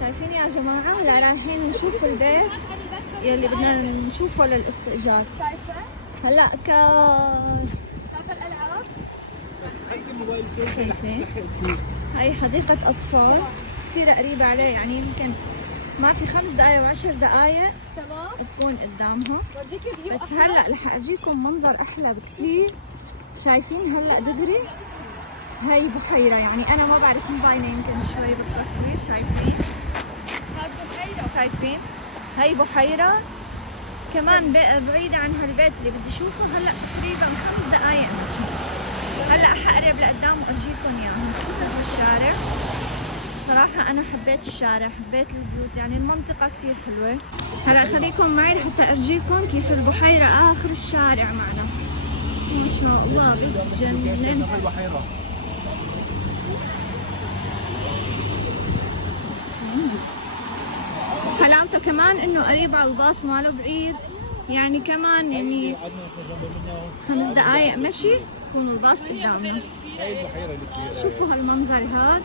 شايفين يا جماعة؟ هلا رايحين نشوف البيت يلي بدنا نشوفه للاستئجار. هلا شايفة الألعاب؟ شايفين؟ هاي حديقة أطفال كثير قريبة عليه، يعني يمكن ما في 5 دقايق و10 دقايق تكون قدامها. بس هلا رح أجيكم منظر أحلى بكثير. شايفين هلا دغري هاي بحيرة، يعني أنا ما بعرف مبينة يمكن شوي بالتصوير. شايفين؟ شايفين؟ هاي بحيرة كمان بعيدة عن هالبيت اللي بدي اشوفه. هلا تقريبا 5 دقايق مشي. هلا حقرب لقدام وارجيكم اياهم. شوفوا الشارع، صراحة أنا حبيت الشارع، حبيت البيوت، يعني المنطقة كتير حلوة. هلا خليكم معي لحتى أرجيكم كيف البحيرة آخر الشارع معنا. ما شاء الله بتجنن. حلاوته كمان إنه قريب على الباص، ماله بعيد، يعني كمان يعني 5 دقايق مشي يكون الباص قدامنا. شوفوا هالمنظر هذا،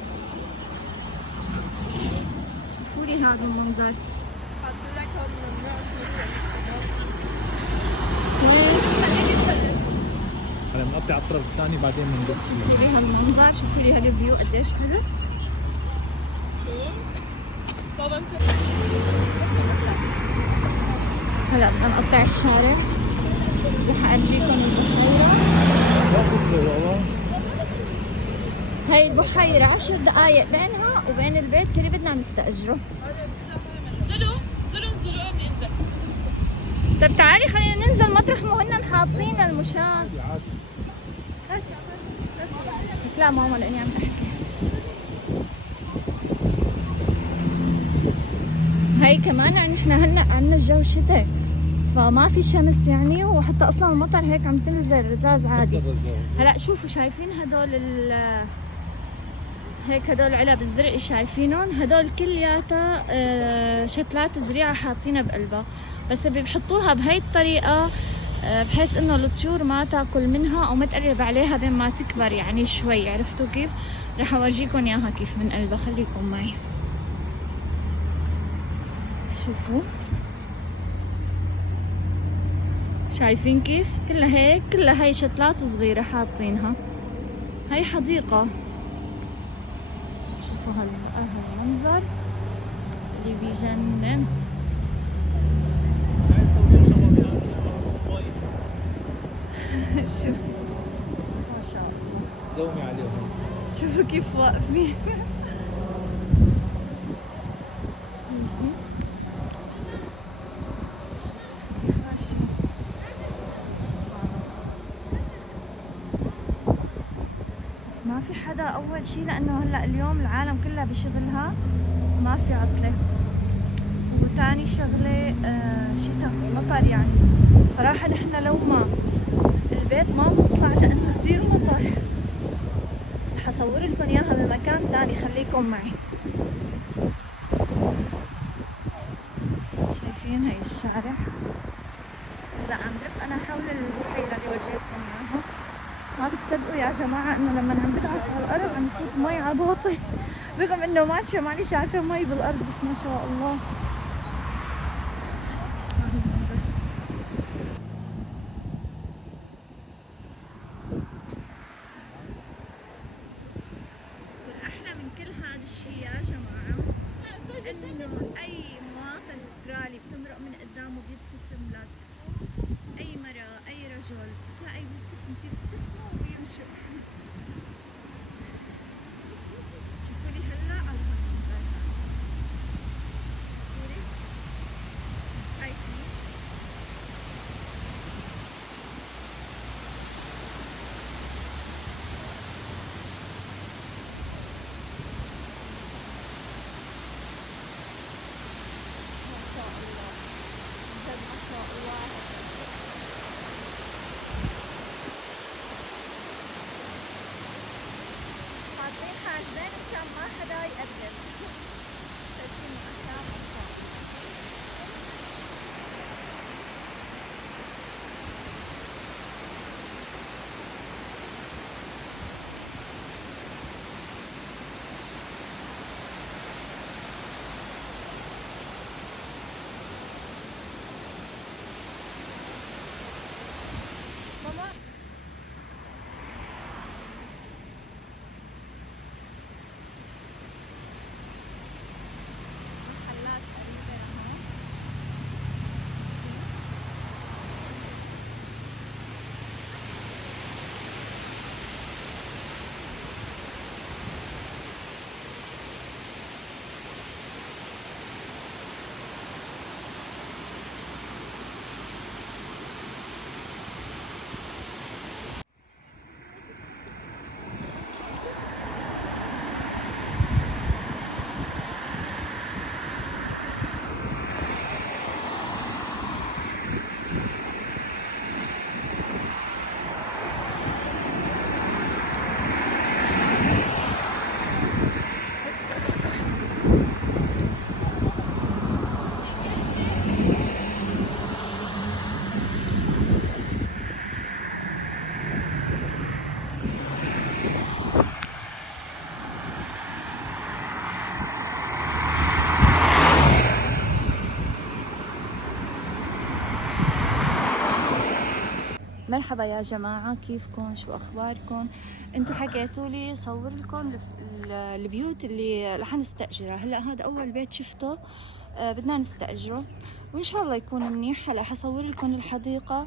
شوفوا لي هذا المنظر. هلا بنقطع على الطرف الثاني بعدين بندق. شوفوا لي هالمنظر، شوفوا لي هالفيو قديش حلو. هلا بدنا نقطع الشارع، رح ارجيكم البحيرة. هاي البحيرة 10 دقايق بينها وبين البيت اللي بدنا نستأجره. انزلوا انزل. طب تعالي خلينا ننزل مطرح ما هن حاطين المشاة. لا ماما لاني عم احكي. هاي كمان يعني احنا هلا عنا الجو شتاء فما في شمس يعني، وحتى اصلا المطر هيك عم تنزل رذاذ عادي. هلا شوفوا شايفين هدول هيك هدول علب الزرق شايفينهم؟ هدول كلياتها شتلات زريعة حاطينها بقلبها، بس بيحطوها بهي الطريقة بحيث انه الطيور ما تاكل منها او ما تقرب عليها بين ما تكبر يعني شوي. عرفتوا كيف؟ رح اورجيكم اياها كيف من قلبها، خليكم معي. شوفوا شايفين كيف؟ كلها هي شتلات صغيرة حاطينها. هي حديقة. شوفوا هالمنظر اللي بيجنن. شوف ما شاء الله، زومي عليهم. شوفوا كيف واقفين. ما في حدا أول شي لأنه هلأ اليوم العالم كلها بشغلها ما في عطلة، وثاني شغلة شتاء مطر يعني. صراحة نحن لو ما البيت ما بنطلع لأنه كتير مطر. حصور لكم إياها بمكان ثاني، خليكم معي. شايفين هاي الشارع؟ هلا عم بلف أنا حول البحيرة اللي وجهتكم إياها. ما بتصدقوا يا جماعة إنه لما عم بدعس على الأرض عم يفوت مي على باطي، رغم إنه ماني شايفة مي بالأرض، بس ما شاء الله. والأحلى من كل هذا الشيء يا جماعة إنه أي مواطن أسترالي بتمرق من قدامه بيبتسم لك. أي مرأة أي رجل بتلاقي بيبتسموا وبيمشوا. شوفوا لي هلا على هالمنظر، شوفوا شايفين؟ ما شاء الله جد ما شاء الله. حاطين حاجزين مشان ما حدا يقرب. شايفين أحلام أطفال. مرحبا يا جماعة، كيفكم؟ شو أخباركم؟ انتوا حكيتوا لي صور لكم البيوت اللي رح نستأجرها. هلا هذا أول بيت شفته بدنا نستأجره وإن شاء الله يكون منيح. هلا حصور لكم الحديقة.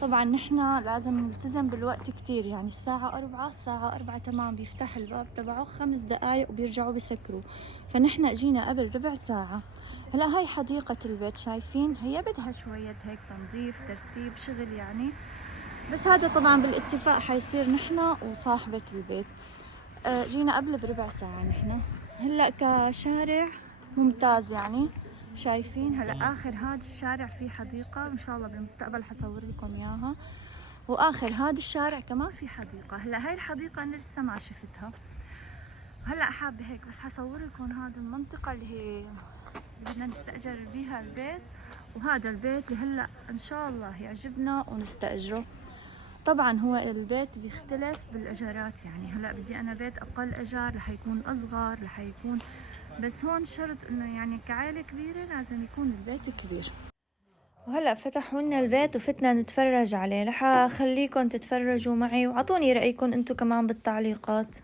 طبعا نحنا لازم نلتزم بالوقت كتير، يعني الساعة 4 تمام بيفتح الباب تبعه، 5 دقايق وبيرجعوا بيسكروا، فنحن اجينا قبل ربع ساعة. هلا هاي حديقة البيت، شايفين هي بدها شوية هيك تنظيف ترتيب شغل يعني، بس هذا طبعا بالاتفاق حيصير نحنا وصاحبة البيت. جينا قبل بربع ساعة نحنا. هلا كشارع ممتاز يعني، شايفين هلا اخر هذا الشارع فيه حديقة، ان شاء الله بالمستقبل حصور لكم اياها. واخر هذا الشارع كمان في حديقة. هلا هاي الحديقة انا لسه ما شفتها، هلا حابة هيك بس حصور لكم هذه المنطقة اللي هي اللي بدنا نستأجر بيها البيت، وهذا البيت اللي هلا ان شاء الله يعجبنا ونستأجره. طبعا هو البيت بيختلف بالاجارات، يعني هلا بدي انا بيت اقل اجار رح يكون اصغر رح يكون، بس هون شرط انه يعني كعائلة كبيرة لازم يكون البيت كبير. وهلا فتحوا لنا البيت وفتنا نتفرج عليه، رح اخليكم تتفرجوا معي واعطوني رايكم انتم كمان بالتعليقات.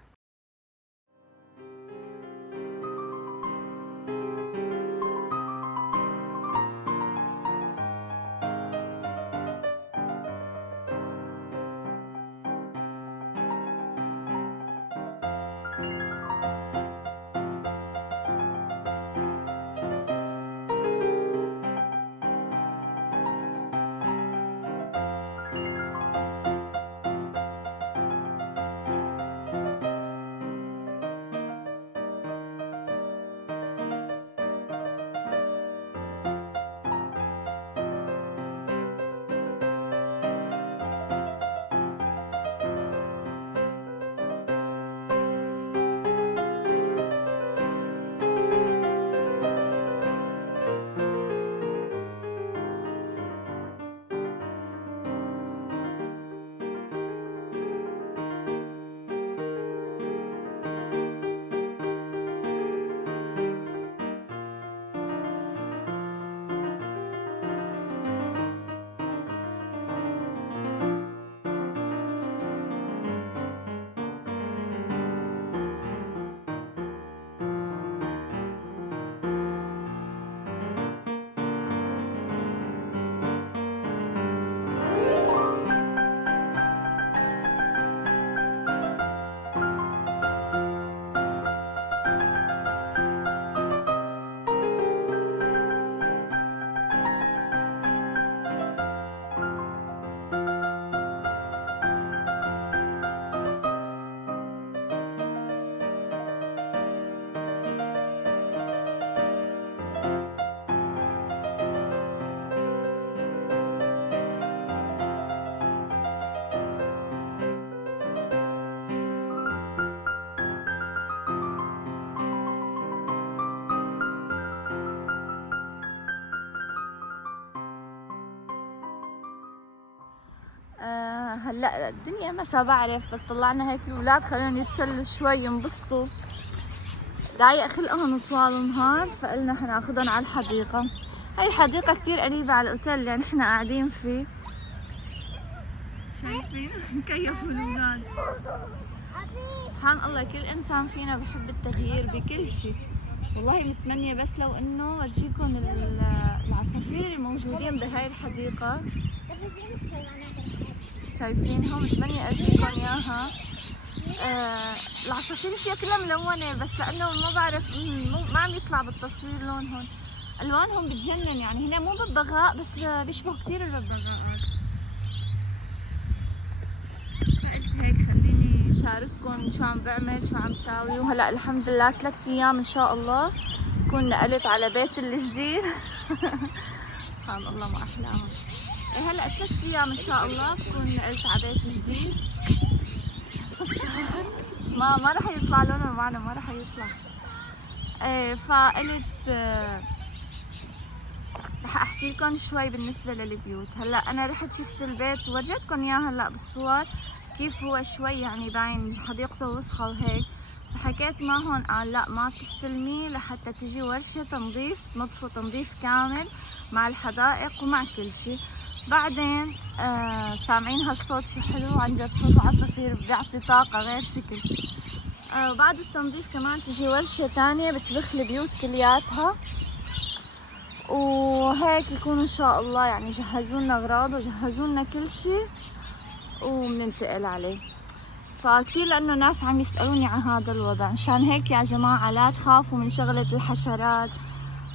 هلا الدنيا مسا بعرف، بس طلعنا هيك الاولاد خلينا يتسلوا شوي ينبسطوا، ضايق خلقهم طوال النهار فقلنا حناخذهم على الحديقة. هاي الحديقة كتير قريبة على الاوتيل اللي نحن قاعدين فيه، شايفين مكيفوا الاولاد. سبحان الله كل انسان فينا بحب التغيير بكل شيء. والله متمنية بس لو انه ورجيكم العصافير اللي موجودين بهاي الحديقة، شايفينهم، متمنية ارجيكم اياها. العصافير فيها كلها ملونة، بس لانه ما بعرف ما عم يطلع بالتصوير لونهم، الوانهم بتجنن يعني. هنا مو ببغاء بس بيشبهوا كثير الببغاءات. فقلت هيك خليني شارككم شو عم بعمل شو عم ساوي. وهلا الحمد لله 3 ايام ان شاء الله بكون نقلت على بيت الجديد. سبحان الله ما احلاهم. هلا 3 ايام ان شاء الله بكون نقلت على بيت جديد. ما راح يطلع لونه معنا، ما راح يطلع. فقلت رح احكي لكم شوي بالنسبه للبيوت. هلا انا رحت شفت البيت وورجيتكم اياه هلا بالصور كيف هو شوي يعني باين حديقته وسخه وهيك، فحكيت ما هون قال لا ما تستلمي لحتى تجي ورشه تنظيف، نظفه تنظيف كامل مع الحدائق ومع كل شيء. بعدين سامعين هالصوت شو حلو، عن جد صوت عصافير بيعطي طاقة غير شكل. بعد التنظيف كمان تجي ورشة تانية بتبخ البيوت كلياتها، وهيك يكون ان شاء الله يعني جهزوا لنا اغراض وجهزوا لنا كل شيء وبننتقل عليه. فكتير لانه ناس عم يسألوني عن هذا الوضع، مشان هيك يا جماعة لا تخافوا من شغلة الحشرات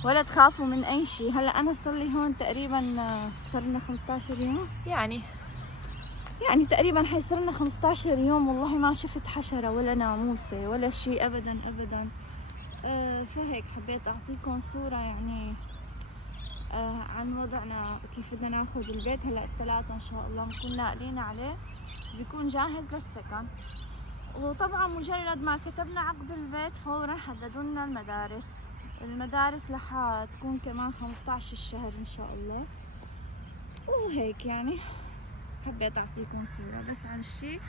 ولا تخافوا من اي شيء. هلا انا صار لي هون تقريبا صار لنا 15 يوم، يعني تقريبا حيصير لنا 15 يوم والله ما شفت حشرة ولا ناموسة ولا شيء ابدا ابدا. فهيك حبيت اعطيكم صورة يعني عن وضعنا كيف بدنا ناخذ البيت. هلا الثلاثة ان شاء الله بنكون ناقلين عليه، بيكون جاهز للسكن. وطبعا مجرد ما كتبنا عقد البيت فورا حددوا لنا المدارس رح تكون كمان 15 الشهر ان شاء الله. وهيك يعني حبيت اعطيكم صورة بس عن الشيء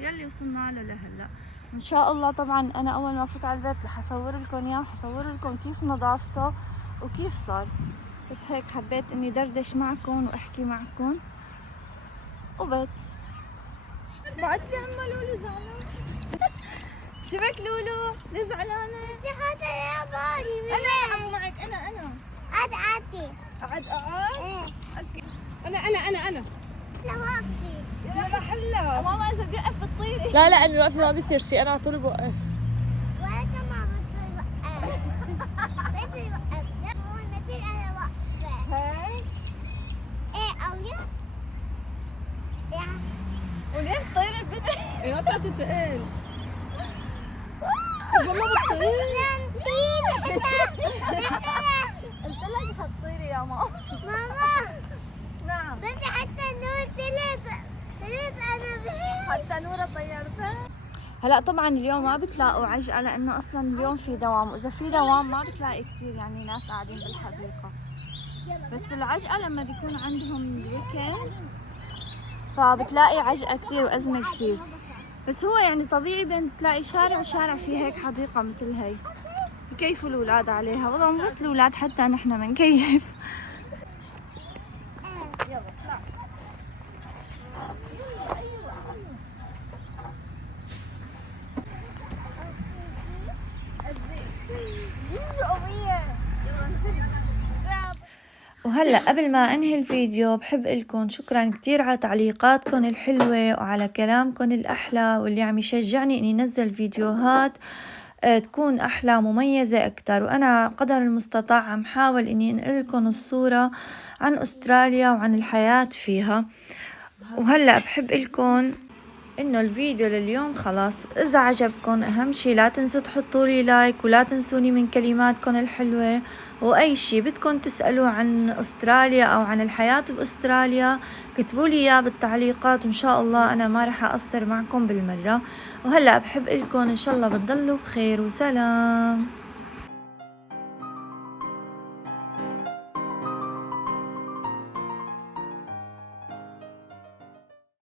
يلي وصلنا له لهلا. ان شاء الله طبعا انا اول ما افوت على البيت رح اصور لكم اياه، وحصور لكم كيف نظافته وكيف صار. بس هيك حبيت اني دردش معكم واحكي معكم وبس. بعد لي عمّا لولو زعلانة. شبك لولو؟ ليه زعلانة؟ بدي حاجة ياباني. أنا ألعب معك. أنا أدي أقعد. إيه. أوكي. انا لا وقفي. يلا حلا. ماما إذا بيوقف بتطيري. لا امي وقفي ما بيصير شيء، انا على طول بوقف. وأنا كمان بدي وقف. بدي وقف. هون مثل أنا واقفة. هاي. إيه أو يا. يا. وليه تطيري البنت؟ ما طلعت تقل والله بتطير. لنتين. قلت لك حتطيري يا ماما. ماما. نعم. بدي حتى النور تلت أنا بحب. حتى نورة طيرتها. هلا طبعا اليوم ما بتلاقوا عجقة لانه اصلا اليوم في دوام، واذا في دوام ما بتلاقي كثير يعني ناس قاعدين بالحديقة. بس العجقة لما بيكون عندهم الويكند فبتلاقي عجقة كثير وازمة كثير. بس هو يعني طبيعي بين تلاقي شارع وشارع فيه هيك حديقة مثل هي بكيفوا الاولاد عليها. والله مو بس الاولاد حتى نحن بنكيف. يلا اطلع. وهلا قبل ما انهي الفيديو بحب لكم شكرا كتير على تعليقاتكم الحلوة وعلى كلامكم الأحلى واللي عم يشجعني اني نزل فيديوهات تكون أحلى مميزة أكتر. وأنا قدر المستطاع عم حاول اني انقل لكم الصورة عن أستراليا وعن الحياة فيها. وهلا بحب لكم انه الفيديو لليوم خلاص. اذا عجبكم اهم شي لا تنسوا تحطوا لي لايك، ولا تنسوني من كلماتكم الحلوة. واي شي بدكم تسألوا عن استراليا او عن الحياة باستراليا كتبوا لي اياه بالتعليقات، وان شاء الله انا ما رح اقصر معكم بالمرة. وهلا بحب لكم ان شاء الله بتضلوا بخير وسلام.